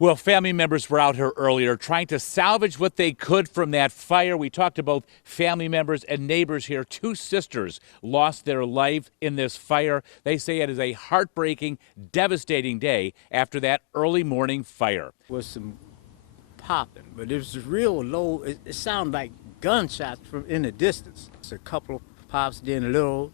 Well, family members were out here earlier trying to salvage what they could from that fire. We talked to both family members and neighbors here. Two sisters lost their life in this fire. They say it is a heartbreaking, devastating day after that early morning fire. Was some popping, but it was real low. It sounded like gunshots from in the distance. It's a couple of pops, then a little,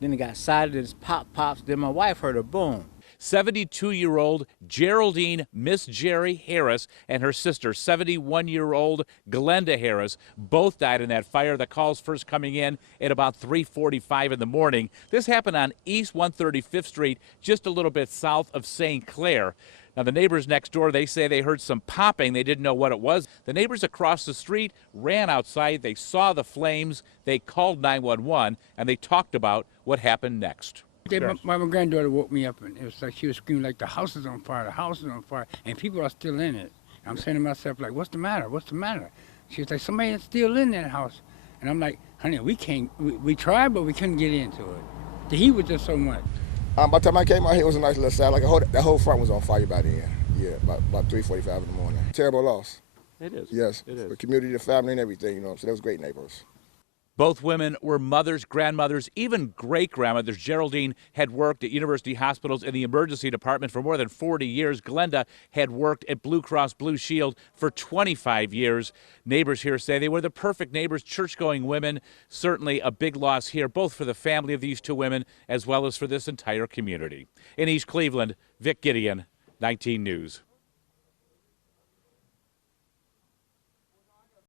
then it got silent, it's pops. Then my wife heard a boom. 72-year-old Geraldine Miss Jerry Harris and her sister, 71-year-old Glenda Harris, both died in that fire. The calls first coming in at about 3:45 in the morning. This happened on East 135th Street, just a little bit south of St. Clair. Now, the neighbors next door, they say they heard some popping. They didn't know what it was. The neighbors across the street ran outside. They saw the flames. They called 911, and they talked about what happened next. My granddaughter woke me up, and it was like she was screaming like the house is on fire, the house is on fire, and people are still in it. I'm saying to myself, like, what's the matter? What's the matter? She was like, somebody is still in that house. And I'm like, honey, we tried, but we couldn't get into it. The heat was just so much. By the time I came out here, it was a nice little side. Like that whole front was on fire by then. Yeah, about 3:45 in the morning. Terrible loss. It is. Yes. It is. The community, the family, and everything, you know. So they was great neighbors. Both women were mothers, grandmothers, even great-grandmothers. Geraldine had worked at University Hospitals in the emergency department for more than 40 years. Glenda had worked at Blue Cross Blue Shield for 25 years. Neighbors here say they were the perfect neighbors, church-going women. Certainly a big loss here, both for the family of these two women as well as for this entire community. In East Cleveland, Vic Gideon, 19 News.